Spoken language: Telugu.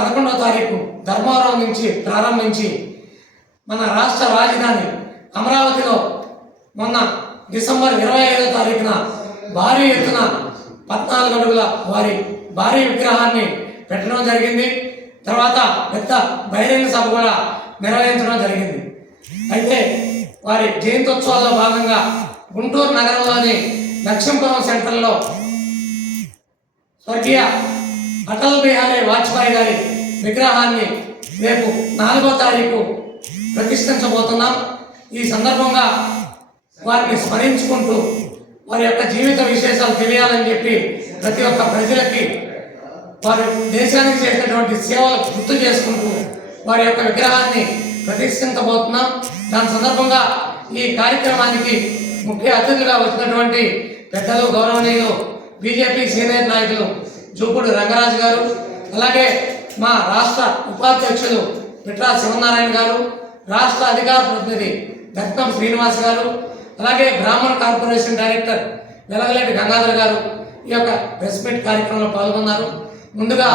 11వ తారీఖు ధర్మవరం నుంచి ప్రారంభించి మన రాష్ట్ర రాజధాని అమరావతిలో మొన్న డిసెంబర్ 25వ తారీఖున భారీ ఎత్తున 14 అడుగుల వారి భారీ విగ్రహాన్ని పెట్టడం జరిగింది. తర్వాత పెద్ద బహిరంగ సభ కూడా నిర్వహించడం జరిగింది. అయితే వారి జయంత్యోత్సవాల్లో భాగంగా గుంటూరు నగరంలోని లక్ష్మీపురం సెంటర్లో స్వర్గీయ అటల్ బిహారీ వాజ్పేయి గారి విగ్రహాన్ని రేపు 4వ తారీఖు ప్రతిష్ఠించబోతున్నాం. ఈ సందర్భంగా వారిని స్మరించుకుంటూ వారి యొక్క జీవిత విశేషాలు తెలియాలని చెప్పి ప్రతి ఒక్క ప్రజలకి వారి దేశానికి చేసినటువంటి సేవలు గుర్తు చేసుకుంటూ వారి యొక్క విగ్రహాన్ని ప్రతిష్ఠించబోతున్నాం. దాని సందర్భంగా ఈ కార్యక్రమానికి ముఖ్య అతిథులుగా వచ్చినటువంటి పెద్దలు గౌరవనీయులు బీజేపీ సీనియర్ నాయకులు జూపూడి రంగరాజు గారు, అలాగే మా రాష్ట్ర ఉపాధ్యక్షులు పిట్రా శివనారాయణ గారు, రాష్ట్ర అధికార ప్రతినిధి దత్తం శ్రీనివాస్ గారు, అలాగే బ్రాహ్మణ కార్పొరేషన్ డైరెక్టర్ వెలగలేటి గంగాధర్ గారు ఈ యొక్క ప్రెస్ మీట్ కార్యక్రమంలో పాల్గొన్నారు. ముందుగా